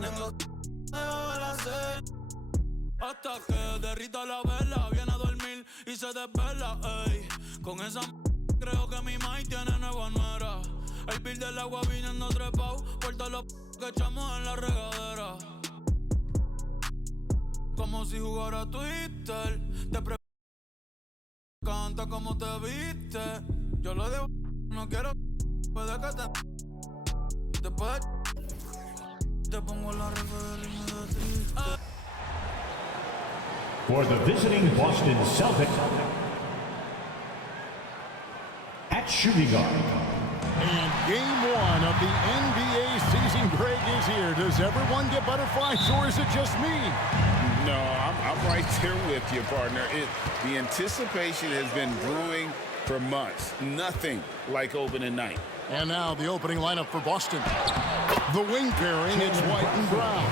tengo debajo de la cel. Hasta que derrita la vela, viene a dormir y se desvela, ey. Con esa creo que mi maíz tiene nueva nuera. El bill del agua viniendo trepao por todos los que echamos en la regadera. Como si jugara Twitter. Te canta como te viste. Yo lo dejo, no quiero. Puede que después te pongo la referencia de triste. For the visiting Boston Celtics, at shooting guard. And game one of the NBA season, Greg, is here. Does everyone get butterflies, or is it just me? No, I'm right there with you, partner. The anticipation has been brewing for months. Nothing like opening night. And now the opening lineup for Boston. The wing pairing, it's White and Brown.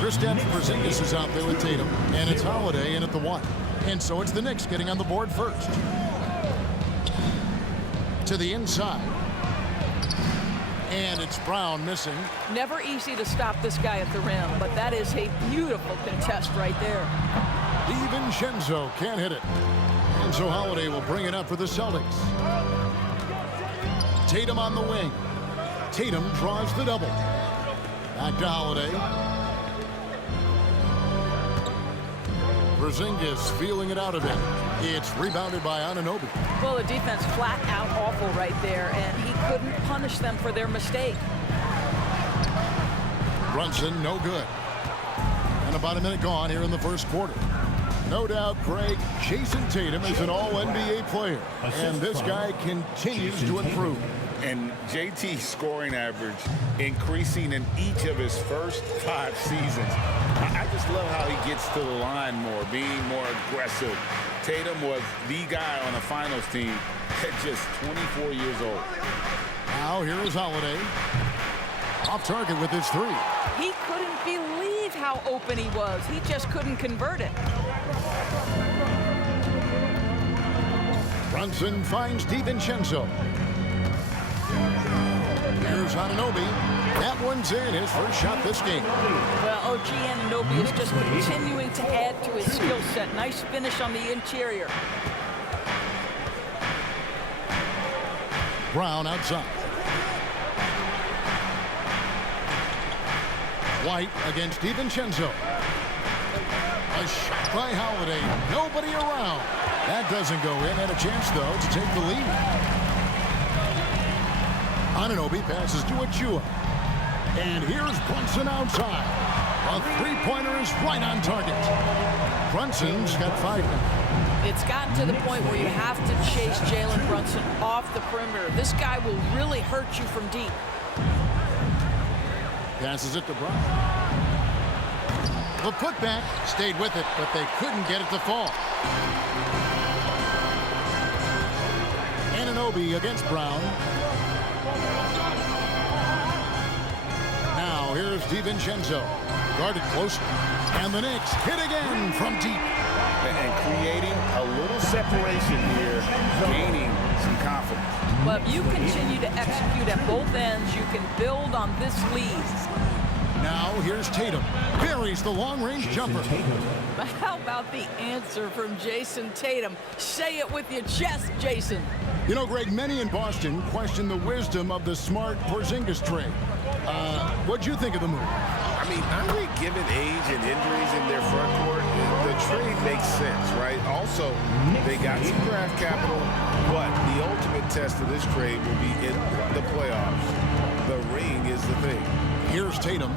Kristaps Porzingis is out there with Tatum, and it's Holiday in at the 1. And so it's the Knicks getting on the board first. To the inside. And it's Brown missing. Never easy to stop this guy at the rim, but that is a beautiful contest right there. DiVincenzo can't hit it. And so Holiday will bring it up for the Celtics. Tatum on the wing. Tatum draws the double. Back to Holiday. Porzingis feeling it out a bit. It's rebounded by Anunoby. Well, the defense flat out awful right there, and he couldn't punish them for their mistake. Brunson, no good. And about a minute gone here in the first quarter. No doubt, Craig, Jason Tatum is an all-NBA player, and this guy continues to improve. And JT's scoring average increasing in each of his first 5 seasons. I just love how he gets to the line more, being more aggressive. Tatum was the guy on the finals team at just 24 years old. Now here is Holiday. Off target with his 3. He couldn't believe how open he was. He just couldn't convert it. Brunson finds DiVincenzo. Here's Anunoby. That one's in, his first shot this game. Well, OG Anunoby is just continuing to add to his skill set. Nice finish on the interior. Brown outside. White against DiVincenzo. A shot by Holiday. Nobody around. That doesn't go in. Had a chance, though, to take the lead. Anunoby passes to Achua. And here's Brunson outside. A three-pointer is right on target. Brunson's got 5 now. It's gotten to the point where you have to chase Jalen Brunson off the perimeter. This guy will really hurt you from deep. Passes it to Brown. The putback stayed with it, but they couldn't get it to fall. Anunoby against Brown. Now here's DiVincenzo. Guarded closely. And the Knicks hit again from deep. And creating a little separation here, gaining some confidence. Well, if you continue to execute at both ends, you can build on this lead. Now here's Tatum. Buries the long-range jumper. How about the answer from Jason Tatum? Say it with your chest, Jason. You know, Greg, many in Boston question the wisdom of the Smart Porzingis trade. What'd you think of the move? I mean, honestly, given age and injuries in their front court, the trade makes sense, right? Also, they got some draft capital, but the ultimate test of this trade will be in the playoffs. The ring is the thing. Here's Tatum.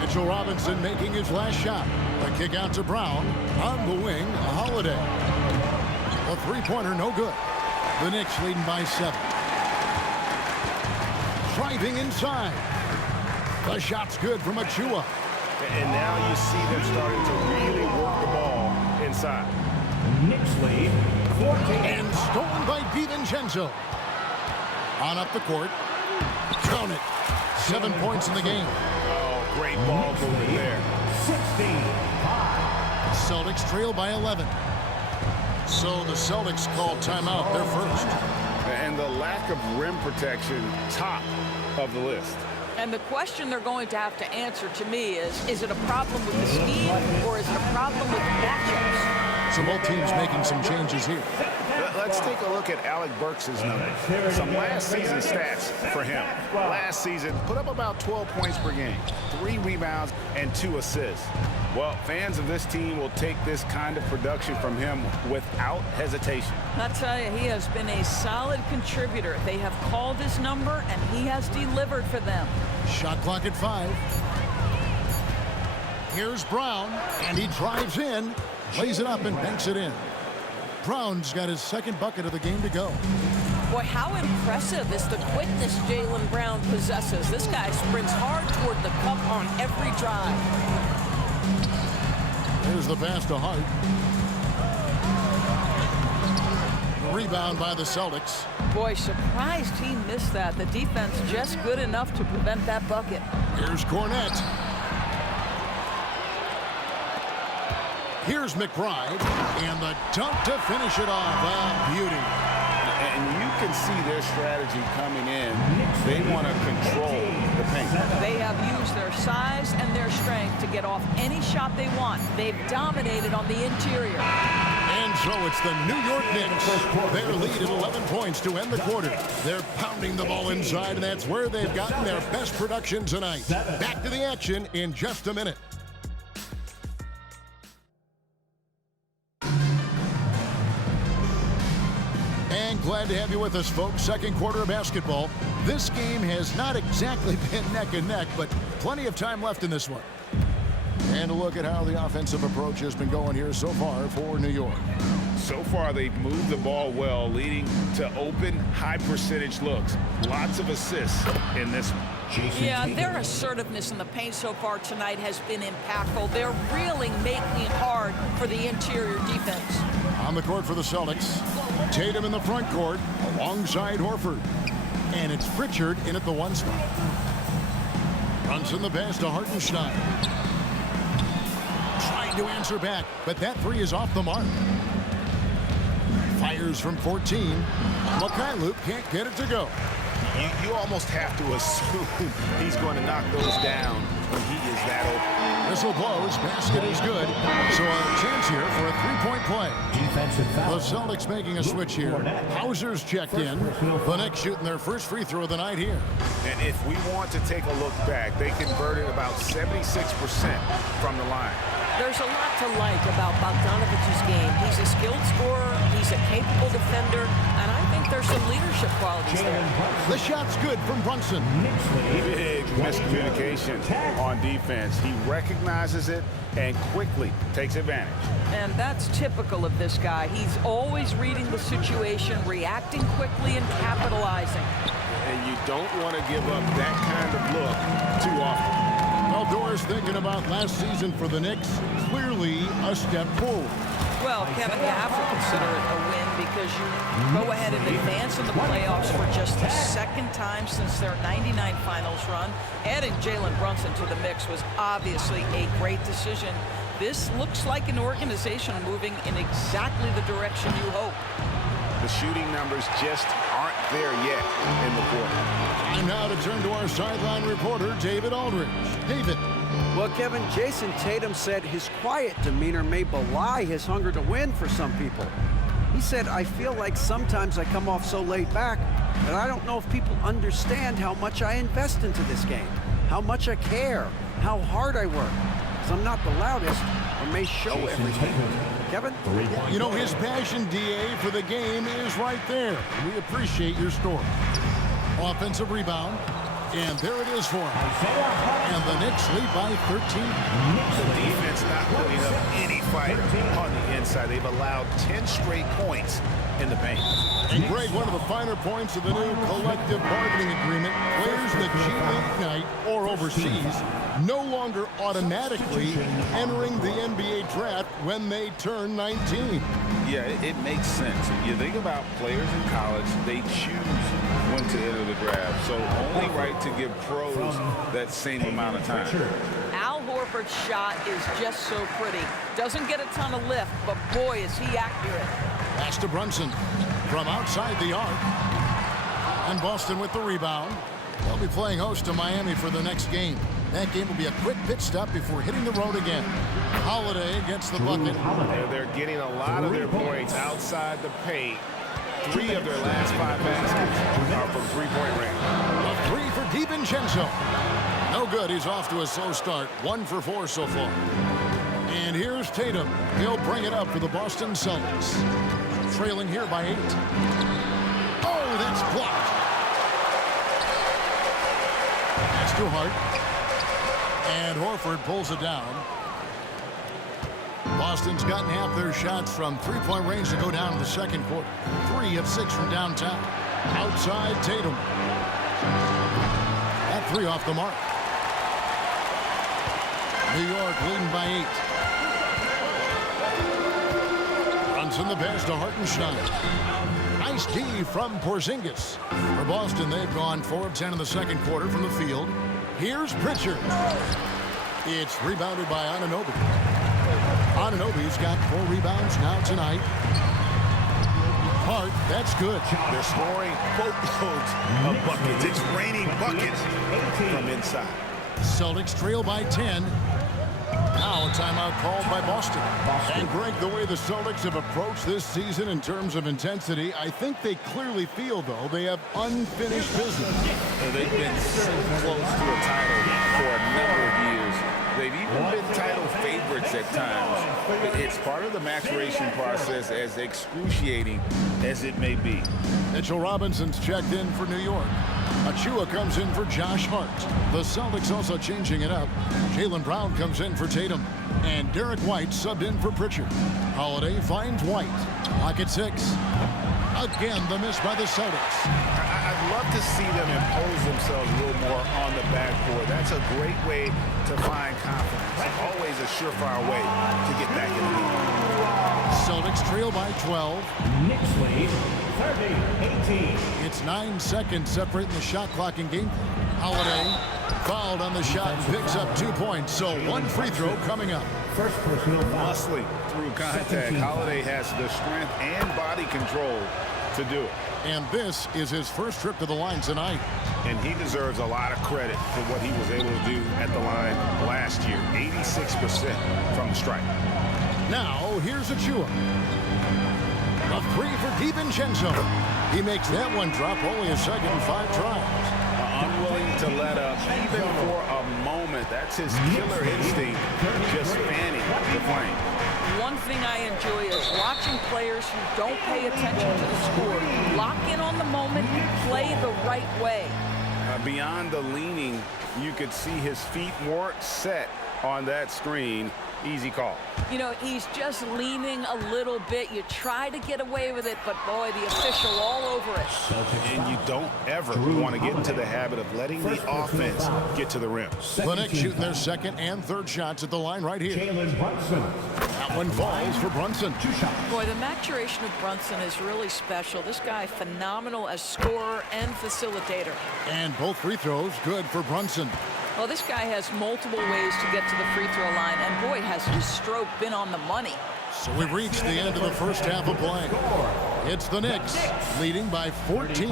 Mitchell Robinson making his last shot. A kick out to Brown. On the wing, a Holiday. A three-pointer, no good. The Knicks leading by 7. Driving inside. The shot's good from Achua. And now you see them starting to really work the ball inside. Knicks lead 14. And stolen by DiVincenzo. On up the court. Count it. 7 points in the game. Oh, great ball movement there. 16-5. Celtics trail by 11. So the Celtics call timeout. They're first. And the lack of rim protection, top of the list. And the question they're going to have to answer to me is it a problem with the scheme or is it a problem with the matchups? So both teams making some changes here. Let's take a look at Alec Burks' numbers. Some last season stats for him. Last season, put up about 12 points per game, 3 rebounds, and 2 assists. Well, fans of this team will take this kind of production from him without hesitation. I'll tell you, he has been a solid contributor. They have called his number, and he has delivered for them. Shot clock at 5. Here's Brown, and he drives in, lays it up, and banks it in. Brown's got his second bucket of the game to go. Boy, how impressive is the quickness Jaylen Brown possesses. This guy sprints hard toward the cup on every drive. Here's the pass to Hart. Rebound by the Celtics. Boy, surprised he missed that. The defense just good enough to prevent that bucket. Here's Cornette. Here's McBride. And the dunk to finish it off. A beauty. And you can see their strategy coming in. They want to control the paint. They have used their size and their strength to get off any shot they want. They've dominated on the interior. And so it's the New York Knicks. Their lead at 11 points to end the quarter. They're pounding the ball inside, and that's where they've gotten their best production tonight. Back to the action in just a minute. Glad to have you with us, folks. Second quarter of basketball. This game has not exactly been neck and neck, but plenty of time left in this one. And a look at how the offensive approach has been going here so far for New York. So far, they've moved the ball well, leading to open, high-percentage looks. Lots of assists in this one. Yeah, their assertiveness in the paint so far tonight has been impactful. They're really making it hard for the interior defense. On the court for the Celtics, Tatum in the front court alongside Horford. And it's Pritchard in at the 1 spot. Runs in the pass to Hartenstein. Trying to answer back, but that 3 is off the mark. Fires from 14. Mikhailuk can't get it to go. You almost have to assume he's going to knock those down when he is that open. Whistle blows. Basket is good. So a chance here for a 3-point play. Defensive foul. The Celtics making a switch here. Hauser's checked in. The Knicks shooting their first free throw of the night here. And if we want to take a look back, they converted about 76% from the line. There's a lot to like about Bogdanović's game. He's a skilled scorer, he's a capable defender, and I think there's some leadership qualities there. The shot's good from Brunson. Big miscommunication on defense. He recognizes it and quickly takes advantage. And that's typical of this guy. He's always reading the situation, reacting quickly, and capitalizing. And you don't want to give up that kind of look too often. Well, Doris thinking about last season for the Knicks. Clearly a step forward. Well, Kevin, you have to consider it a win because you go ahead and advance in the playoffs for just the second time since their '99 finals run. Adding Jalen Brunson to the mix was obviously a great decision. This looks like an organization moving in exactly the direction you hope. The shooting numbers just aren't there yet in the quarter. And now to turn to our sideline reporter, David Aldridge. David. Well, Kevin, Jason Tatum said his quiet demeanor may belie his hunger to win for some people. He said, I feel like sometimes I come off so laid back that I don't know if people understand how much I invest into this game, how much I care, how hard I work. Because I'm not the loudest or may show everything. Kevin? You know, his passion, DA, for the game is right there. We appreciate your story. Offensive rebound. And there it is for him. And the Knicks lead by 13. The defense not putting up any fight on the inside. They've allowed 10 straight points in the paint. And Greg, one of the finer points of the new collective bargaining agreement, players that G League night or overseas no longer automatically entering the NBA draft when they turn 19. Yeah, it makes sense. You think about players in college, they choose when to enter the draft. So only right to give pros that same amount of time. Al Horford's shot is just so pretty. Doesn't get a ton of lift, but boy, is he accurate. Pass to Brunson from outside the arc. And Boston with the rebound. They'll be playing host to Miami for the next game. That game will be a quick pit stop before hitting the road again. Holiday gets the bucket. They're getting a lot of their points outside the paint. 3 of their last 5 baskets are from three-point range. A 3 for DiVincenzo. No good. He's off to a slow start. 1 for 4 so far. And here's Tatum. He'll bring it up for the Boston Celtics. Trailing here by 8. Oh, that's blocked. That's too hard. And Horford pulls it down. Boston's gotten half their shots from three-point range to go down in the second quarter. 3 of 6 from downtown. Outside Tatum. That 3 off the mark. New York leading by 8. Brunson the pass to Hartenstein. Nice D from Porzingis. For Boston, they've gone 4 of 10 in the second quarter from the field. Here's Pritchard. It's rebounded by Anunoby. Anunoby's got 4 rebounds now tonight. Hart, that's good. They're scoring boatloads of buckets. It's raining buckets from inside. Celtics trail by 10. Now a timeout called by Boston. And Greg, the way the Celtics have approached this season in terms of intensity, I think they clearly feel, though, they have unfinished business. They've been so close to a title for a number of years. They've even been title favorites at times. It's part of the maturation process, as excruciating as it may be. Mitchell Robinson's checked in for New York. Achua comes in for Josh Hart. The Celtics also changing it up. Jaylen Brown comes in for Tatum. And Derek White subbed in for Pritchard. Holiday finds White. Lock at 6. Again, the miss by the Celtics. I'd love to see them impose themselves a little more on the backboard. That's a great way to find confidence. Always a surefire way to get back in the lead. Celtics trail by 12. Knicks lead 30-18. It's 9 seconds separating the shot clock and game. Holiday fouled on the shot and picks up 2 points. So 1 free throw coming up. First personal foul. Muscling through contact. Holiday has the strength and body control to do it. And this is his first trip to the line tonight. And he deserves a lot of credit for what he was able to do at the line last year. 86% from the stripe. Now, here's Achua. A 3 for DiVincenzo. He makes that one drop only a second in 5 tries. Unwilling to let up, even for a moment. That's his killer instinct, just fanning the flame. One thing I enjoy is watching players who don't pay attention to the score. Lock in on the moment and play the right way. Beyond the leaning, you could see his feet weren't set on that screen. Easy call. You know, he's just leaning a little bit. You try to get away with it, but boy, the official all over it. And you don't ever want to get into the habit of letting the offense get to the rim. The Knicks shooting their second and third shots at the line right here. Jalen Brunson. That one falls for Brunson. 2 shots. Boy, the maturation of Brunson is really special. This guy, phenomenal as scorer and facilitator. And both free throws good for Brunson. Well, this guy has multiple ways to get to the free throw line, and boy, has his stroke been on the money. So we've reached the end of the first half of play. It's the Knicks leading by 14.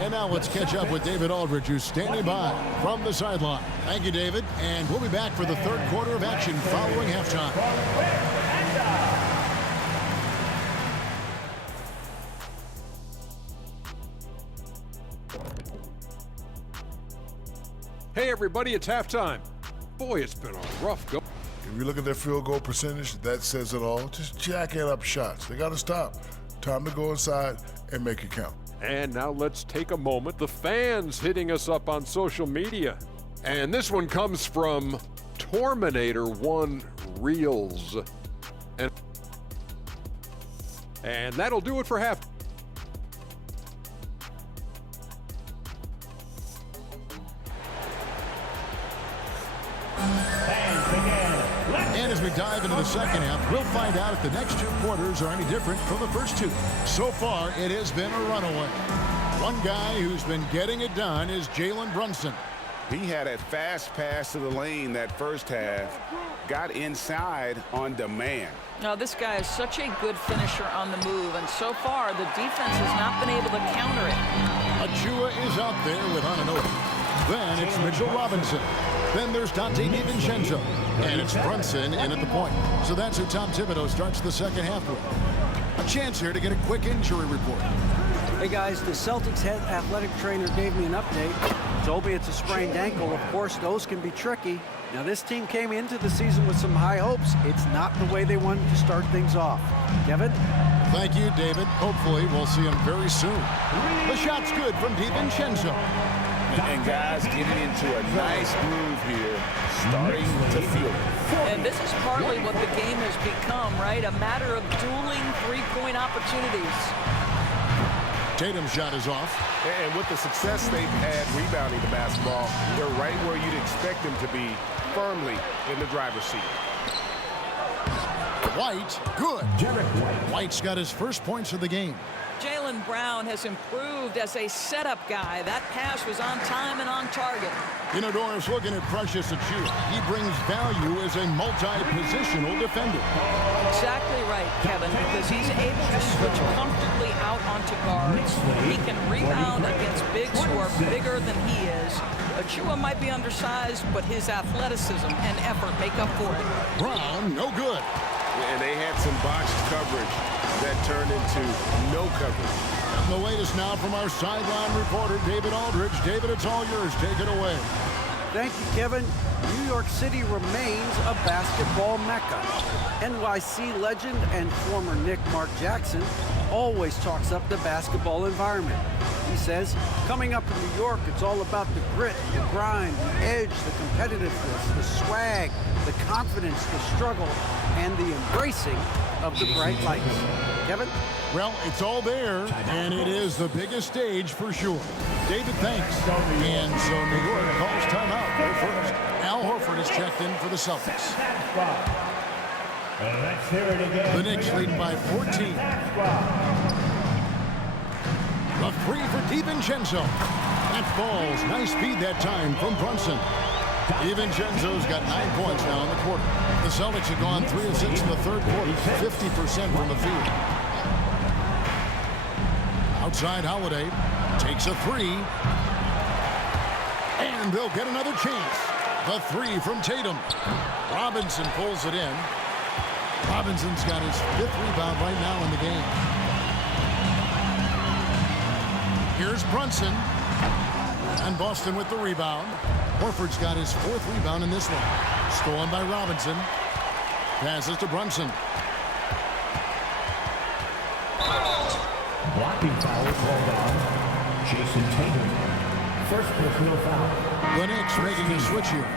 And now let's catch up with David Aldridge, who's standing by from the sideline. Thank you, David. And we'll be back for the third quarter of action following halftime. Hey everybody, it's halftime. Boy, it's been a rough go. If you look at their field goal percentage, that says it all. Just jacking up shots. They got to stop. Time to go inside and make it count. And now let's take a moment. The fans hitting us up on social media. And this one comes from Torminator1 Reels. And that'll do it for half. And as we dive into the second half, we'll find out if the next 2 quarters are any different from the first 2. So far, it has been a runaway. One guy who's been getting it done is Jalen Brunson. He had a fast pass to the lane that first half, got inside on demand. Now, this guy is such a good finisher on the move, and so far, the defense has not been able to counter it. Achua is out there with Anunoby. Then it's Mitchell Robinson. Then there's Dante DiVincenzo. And it's Brunson in at the point. So that's who Tom Thibodeau starts the second half with. A chance here to get a quick injury report. Hey guys, the Celtics head athletic trainer gave me an update. Told me it's a sprained ankle. Of course, those can be tricky. Now, this team came into the season with some high hopes. It's not the way they wanted to start things off. Kevin? Thank you, David. Hopefully, we'll see him very soon. The shot's good from DiVincenzo. And guys getting into a nice groove here, starting to feel it. And this is partly what the game has become, right? A matter of dueling three-point opportunities. Tatum's shot is off. And with the success they've had rebounding the basketball, they're right where you'd expect them to be, firmly in the driver's seat. White, good. Derek White. White's got his first points of the game. Jaylen Brown has improved as a setup guy. That pass was on time and on target. You know, Doris, looking at Precious Achiuwa, he brings value as a multi-positional defender. Exactly right, Kevin, because he's able to switch comfortably out onto guards. He can rebound against bigs who are bigger than he is. Achiuwa might be undersized, but his athleticism and effort make up for it. Brown, no good. And they had some botched coverage that turned into no coverage. And the latest now from our sideline reporter, David Aldridge. David, it's all yours. Take it away. Thank you, Kevin. New York City remains a basketball mecca. NYC legend and former Knick Mark Jackson always talks up the basketball environment. He says, coming up in New York, it's all about the grit, the grind, the edge, the competitiveness, the swag, the confidence, the struggle, and the embracing of the bright lights. Kevin? Well, it's all there, and it is the biggest stage for sure. David, thanks. And so New York calls timeout. They're first. Al Horford is checked in for the Celtics. Let's hear it again. The Knicks lead by 14. A free for DiVincenzo. That falls. Nice feed that time from Brunson. DiVincenzo's got 9 points now in the quarter. The Celtics have gone 3 of 6 in the third quarter, 50% from the field. Outside, Holiday takes a three. And they'll get another chance. The three from Tatum. Robinson pulls it in. Robinson's got his 5th rebound right now in the game. Here's Brunson. And Boston with the rebound. Horford's got his 4th rebound in this one. Stolen by Robinson. Passes to Brunson. Blocking foul called on Jason Tatum. First personal foul. The Knicks making a switch here.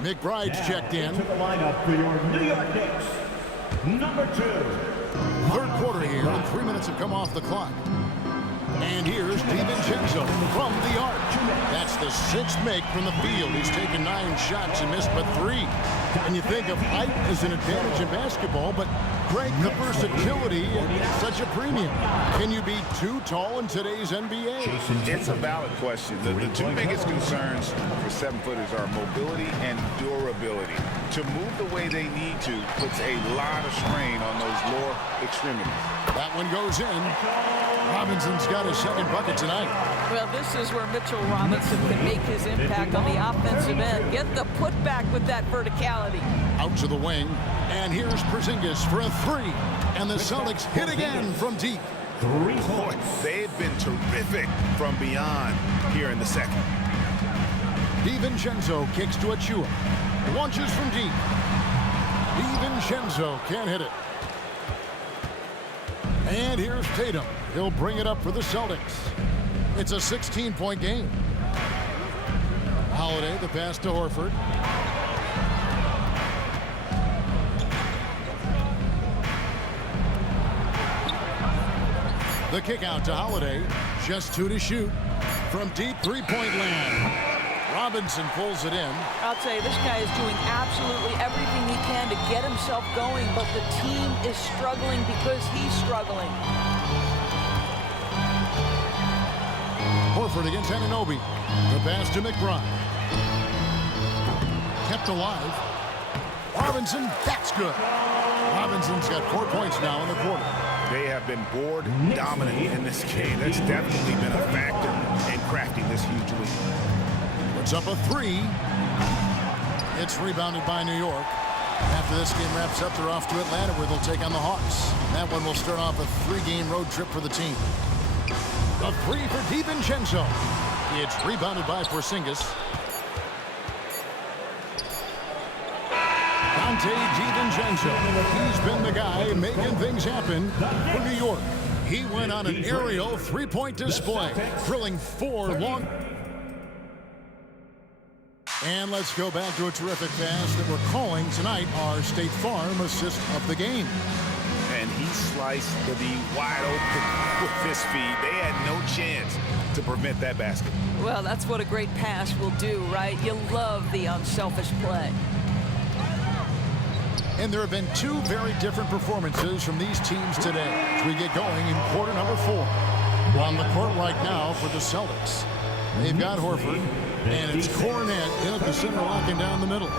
McBride's checked in. To the lineup for your New York Knicks. Number 2. Third quarter here, and 3 minutes have come off the clock. And here's DiVincenzo from the arc. That's the 6th make from the field. He's taken 9 shots and missed but 3. And you think of height as an advantage in basketball, but Greg, the versatility is such a premium. Can you be too tall in today's NBA? It's a valid question. The two biggest concerns for 7-footers are mobility and durability. To move the way they need to puts a lot of strain on those lower extremities. That one goes in. Robinson's got his 2nd bucket tonight. Well, this is where Mitchell Robinson can make his impact on the offensive end. Get the putback with that verticality. Out to the wing. And here's Porzingis for a 3. And the Celtics hit again from deep. 3 Boy, points. they've been terrific from beyond here in the second. DiVincenzo kicks to Achiuwa. Launches from deep. DiVincenzo can't hit it. And here's Tatum. He'll bring it up for the Celtics. It's a 16-point game. Holiday, the pass to Horford. The kick out to Holiday. Just 2 to shoot. From deep 3-point land. Robinson pulls it in. I'll tell you, this guy is doing absolutely everything he can to get himself going, but the team is struggling because he's struggling. Horford against Anunoby. The pass to McBride. Kept alive. Robinson, that's good. Robinson's got 4 points now in the quarter. They have been board dominant in this game. That's definitely been a factor in crafting this huge lead. Puts up a 3. It's rebounded by New York. After this game wraps up, they're off to Atlanta, where they'll take on the Hawks. That one will start off a 3-game road trip for the team. A 3 for DiVincenzo. It's rebounded by Porzingis. Dante DiVincenzo. He's been the guy making things happen for New York. He went on an aerial 3-point display, drilling 4 long. And let's go back to a terrific pass that we're calling tonight our State Farm assist of the game. And he sliced the D wide open with his feed. They had no chance to prevent that basket. Well, that's what a great pass will do, right? You love the unselfish play. And there have been 2 very different performances from these teams today as we get going in quarter number 4. On the court right now for the Celtics, they've got Horford, and it's Kornet in at the center, locking down the middle.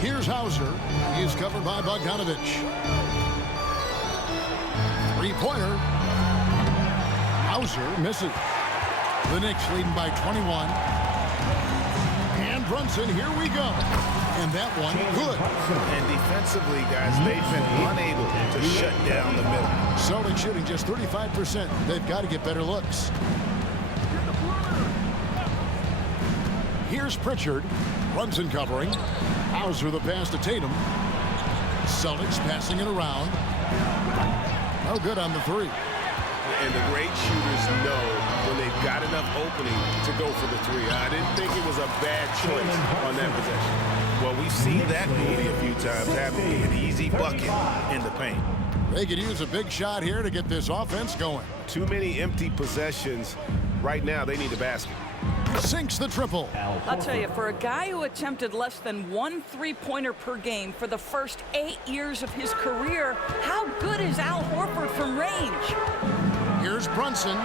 Here's Hauser. He is covered by Bogdanovic. 3-pointer. Hauser misses. The Knicks leading by 21. And Brunson, here we go. And that one, good. And defensively, guys, they've been unable to shut down the middle. Celtics shooting just 35%. They've got to get better looks. Here's Pritchard. Brunson covering. Hauser the pass to Tatum. Celtics passing it around. No good on the 3. And the great shooters know when they've got enough opening to go for the 3. I didn't think it was a bad choice on that possession. Well, we've seen that movie a few times, haven't we? An easy bucket in the paint. They could use a big shot here to get this offense going. Too many empty possessions. Right now, they need a basket. Sinks the triple. I'll tell you, for a guy who attempted less than 1 3-pointer per game for the first 8 years of his career, how good is Al Horford from range? Here's Brunson.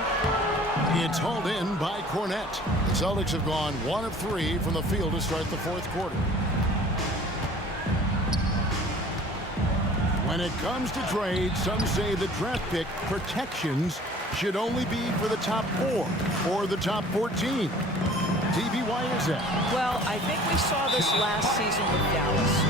It's hauled in by Kornet. The Celtics have gone 1 of 3 from the field to start the 4th quarter. When it comes to trade, some say the draft pick protections should only be for the top 4 or the top 14. TV, why is that? Well, I think we saw this last season with Dallas.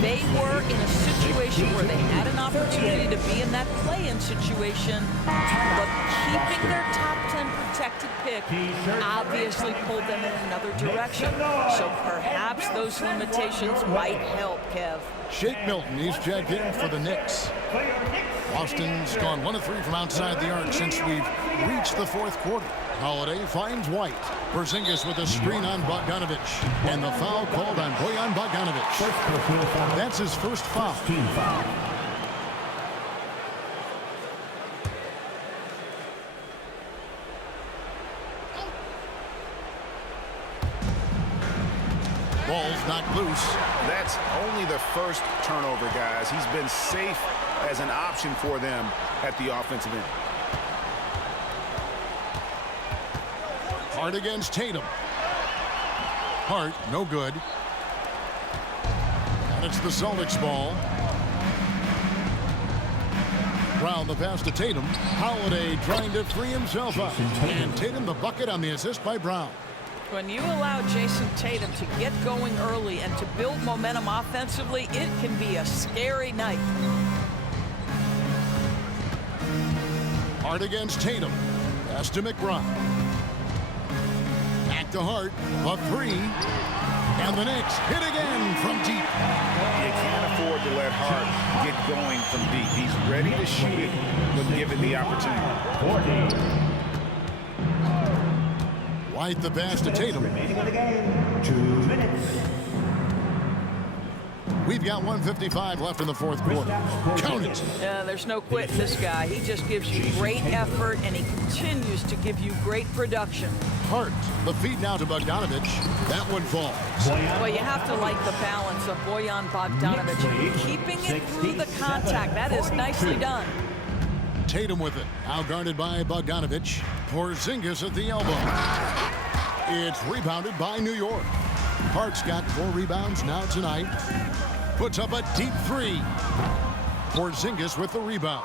They were in a situation where they had an opportunity to be in that play-in situation, but keeping their top 10 protected pick obviously pulled them in another direction. So perhaps those limitations might help, Kev. Shake Milton, he's checked in for the Knicks. Boston's gone 1 of 3 from outside the arc since we've reached the 4th quarter. Holiday finds White. Porzingis with a screen on Bogdanovic. And the foul called on Bojan Bogdanovic. That's his first foul. Ball's knocked loose. That's only the first turnover, guys. He's been safe as an option for them at the offensive end. Hart against Tatum. Hart, no good. And it's the Celtics ball. Brown the pass to Tatum. Holiday trying to free himself up. And Tatum the bucket on the assist by Brown. When you allow Jason Tatum to get going early and to build momentum offensively, it can be a scary night. Hart against Tatum. Pass to McBride. Back to Hart. A 3. And the Knicks hit again from deep. You can't afford to let Hart get going from deep. He's ready to shoot it when given the opportunity. White the pass to Tatum. Remaining in the game, 2 minutes. We've got 1:55 left in the 4th quarter. Count it. There's no quitting this guy. He just gives you great effort, and he continues to give you great production. Hart, the feed now to Bogdanovic. That one falls. Well, you have to like the balance of Bojan Bogdanovic. Keeping it through the contact. That is nicely done. Tatum with it. Now guarded by Bogdanovic. Porzingis at the elbow. It's rebounded by New York. Hart's got 4 rebounds now tonight. Puts up a deep 3. Porzingis with the rebound.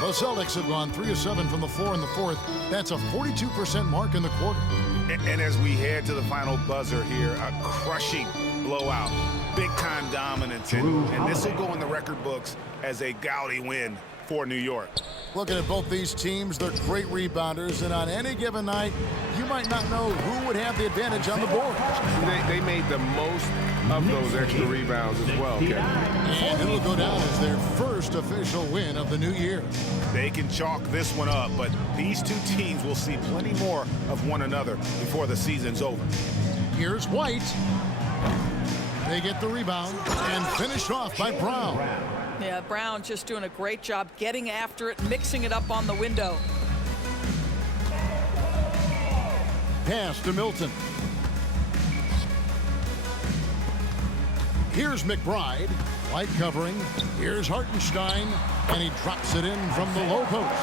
The Celtics have gone 3 of 7 from the floor in the fourth. That's a 42% mark in the quarter. And as we head to the final buzzer here, a crushing blowout. Big-time dominance. And this will go in the record books as a gaudy win for New York. Looking at both these teams, they're great rebounders, and on any given night, you might not know who would have the advantage on the board. They made the most of those extra rebounds as well, Kevin. And it will go down as their first official win of the new year. They can chalk this one up, but these two teams will see plenty more of one another before the season's over. Here's White. They get the rebound and finished off by Brown. Yeah, Brown just doing a great job getting after it, mixing it up on the window. Pass to Milton. Here's McBride. White covering. Here's Hartenstein. And he drops it in from the low post.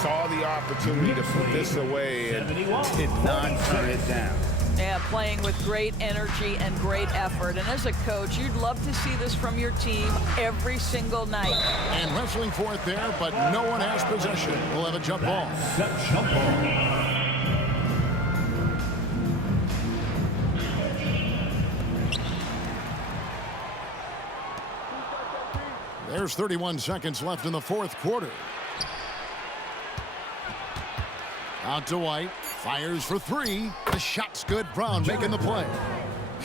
Saw the opportunity to put this away and did not turn it down. Yeah, playing with great energy and great effort. And as a coach, you'd love to see this from your team every single night. And wrestling for it there, but no one has possession. We'll have a jump ball. There's 31 seconds left in the fourth quarter. Out to White. Fires for 3. The shot's good. Brown making the play.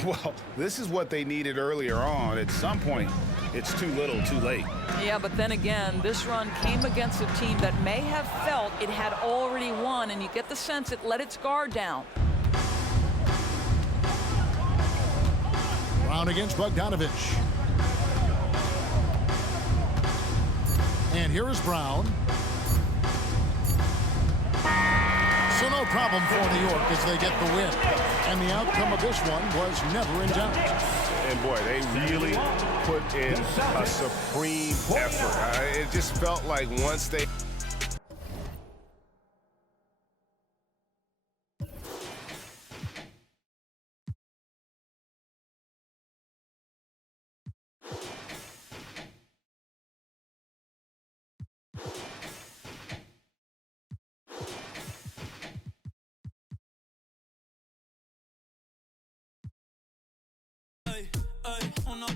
Well, this is what they needed earlier on. At some point, it's too little, too late. Yeah, but then again, this run came against a team that may have felt it had already won, and you get the sense it let its guard down. Brown against Bogdanovich. And here is Brown. So no problem for New York as they get the win. And the outcome of this one was never in doubt. And boy, they really put in a supreme effort. It just felt like once they... Ay, ay, una